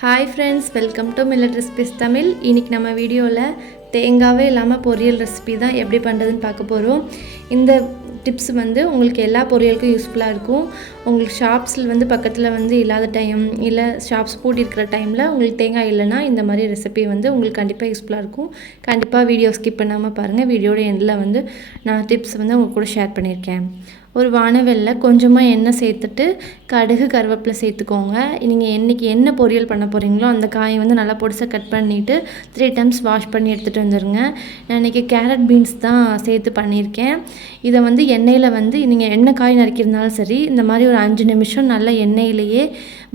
Hi friends, welcome to millet recipes Tamil. இன்றைக்கி நம்ம வீடியோவில் தேங்காவே இல்லாமல் பொரியல் ரெசிபி தான் எப்படி பண்ணுறதுன்னு பார்க்க போகிறோம். இந்த டிப்ஸ் உங்களுக்கு எல்லா பொரியலுக்கும் யூஸ்ஃபுல்லாக இருக்கும். உங்களுக்கு ஷாப்ஸில் பக்கத்தில் இல்லாத டைம் இல்லை ஷாப்ஸ் பூட்டியிருக்கிற டைமில் உங்களுக்கு தேங்காய் இல்லைன்னா இந்த மாதிரி ரெசிபி உங்களுக்கு கண்டிப்பாக யூஸ்ஃபுல்லாக இருக்கும். கண்டிப்பாக வீடியோ ஸ்கிப் பண்ணாமல் பாருங்கள். வீடியோட எண்டில் நான் டிப்ஸ் உங்கள் கூட ஷேர் பண்ணியிருக்கேன். ஒரு வானவெல்லில் கொஞ்சமாக எண்ணெய் சேர்த்துட்டு கடுகு கருவேப்பிலை சேர்த்துக்கோங்க. நீங்கள் என்றைக்கு என்ன பொரியல் பண்ண போகிறீங்களோ அந்த காயை நல்லா பொடிசாக கட் பண்ணிவிட்டு 3 டைம்ஸ் வாஷ் பண்ணி எடுத்துகிட்டு வந்துடுங்க. நான் இன்றைக்கி கேரட் பீன்ஸ் தான் சேர்த்து பண்ணியிருக்கேன். இதை எண்ணெயில் நீங்கள் என்ன காய் நறுக்கியிருந்தாலும் சரி, இந்த மாதிரி ஒரு 5 நிமிஷம் நல்லா எண்ணெயிலேயே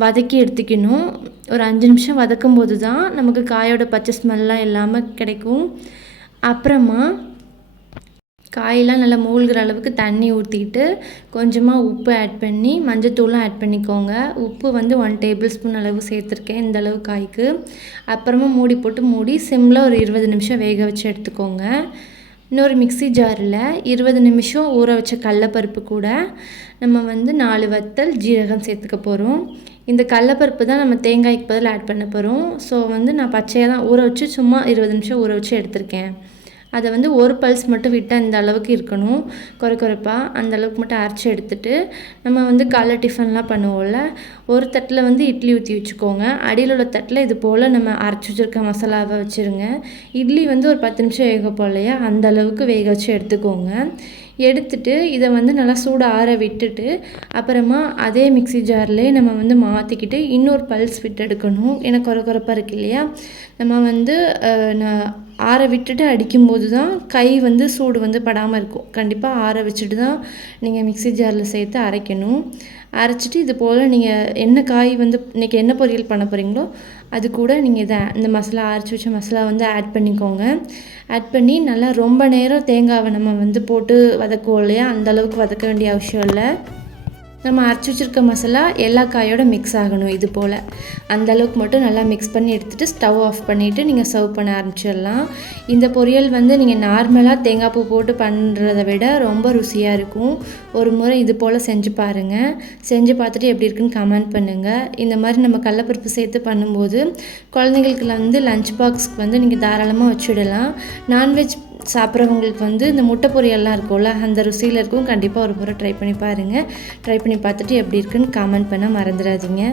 வதக்கி எடுத்துக்கணும். ஒரு 5 நிமிஷம் வதக்கும் போது தான் நமக்கு காயோட பச்சை ஸ்மெல்லாம் இல்லாமல் கிடைக்கும். அப்புறமா காயெல்லாம் நல்லா மூழ்கிற அளவுக்கு தண்ணி ஊற்றிட்டு கொஞ்சமாக உப்பு ஆட் பண்ணி மஞ்சத்தூளும் ஆட் பண்ணிக்கோங்க. உப்பு 1 டேபிள் ஸ்பூன் அளவு சேர்த்துருக்கேன் இந்த அளவு காய்க்கு. அப்புறமா மூடி போட்டு மூடி சிம்மில் ஒரு 20 நிமிஷம் வேக வச்சு எடுத்துக்கோங்க. இன்னொரு மிக்ஸி ஜாரில் 20 நிமிஷம் ஊற வச்ச கடலப்பருப்பு கூட நம்ம 4 வத்தல் ஜீரகம் சேர்த்துக்க போகிறோம். இந்த கடலப்பருப்பு தான் நம்ம தேங்காய்க்கு பதில் ஆட் பண்ண போகிறோம். ஸோ நான் பச்சையாக தான் ஊற வச்சு சும்மா 20 நிமிஷம் ஊற வச்சு எடுத்திருக்கேன். அதை ஒரு பல்ஸ் மட்டும் விட்டால் இந்த அளவுக்கு இருக்கணும், குறைப்பாக அந்த அளவுக்கு மட்டும் அரைச்சி எடுத்துகிட்டு நம்ம காலை டிஃபன்லாம் பண்ணுவோம்ல, ஒரு தட்டில் இட்லி ஊற்றி வச்சுக்கோங்க. அடியில் உள்ள தட்டில் இது போல் நம்ம அரைச்சி வச்சுருக்க மசாலாவை வச்சுருங்க. இட்லி ஒரு 10 நிமிஷம் வேக போகலையா, அந்த அளவுக்கு வேக வச்சு எடுத்துக்கோங்க. எடுத்துட்டு இதை நல்லா சூடு ஆற விட்டுட்டு அப்புறமா அதே மிக்ஸி ஜார்லேயே நம்ம மாற்றிக்கிட்டு இன்னொரு பல்ஸ் விட்டு எடுக்கணும். ஏன்னா குறைப்பாக இருக்கு இல்லையா, நம்ம ஆற விட்டுட்டு அடிக்கும்போது தான் கை சூடு படாமல் இருக்கும். கண்டிப்பாக ஆற வச்சுட்டு தான் நீங்கள் மிக்ஸி ஜாரில் சேர்த்து அரைக்கணும். அரைச்சிட்டு இது போல் நீங்கள் என்ன காய் இன்றைக்கி என்ன பொரியல் பண்ண போகிறீங்களோ அது கூட நீங்கள் இந்த மசாலா அரைச்சி வச்ச மசாலா ஆட் பண்ணிக்கோங்க. ஆட் பண்ணி நல்லா ரொம்ப நேரம் தேங்காவை நம்ம போட்டு வதக்குவோம் இல்லையா, அந்தளவுக்கு வதக்க வேண்டிய அவசியம் இல்லை. நம்ம அரைச்சி வச்சுருக்க மசாலா எல்லா காயோட மிக்ஸ் ஆகணும். இது போல் அந்தளவுக்கு மட்டும் நல்லா மிக்ஸ் பண்ணி எடுத்துகிட்டு ஸ்டவ் ஆஃப் பண்ணிவிட்டு நீங்கள் சர்வ் பண்ண ஆரம்பிச்சிடலாம். இந்த பொரியல் நீங்கள் நார்மலாக தேங்காய் பூ போட்டு பண்ணுறதை விட ரொம்ப ருசியாக இருக்கும். ஒரு முறை இது போல் செஞ்சு பாருங்கள். செஞ்சு பார்த்துட்டு எப்படி இருக்குன்னு கமெண்ட் பண்ணுங்கள். இந்த மாதிரி நம்ம கடலப்பருப்பு சேர்த்து பண்ணும்போது குழந்தைங்களுக்கு லஞ்ச் பாக்ஸ்க்கு நீங்கள் தாராளமாக வச்சுடலாம். நான்வெஜ் சாப்பிட்றவங்களுக்கு இந்த முட்டை பொரியல்லாம் இருக்கும்ல, அந்த ருசியில் இருக்கும். கண்டிப்பாக ஒரு முறை ட்ரை பண்ணி பாருங்கள். ட்ரை பண்ணி பார்த்துட்டு எப்படி இருக்குன்னு கமெண்ட் பண்ண மறந்துடாதீங்க.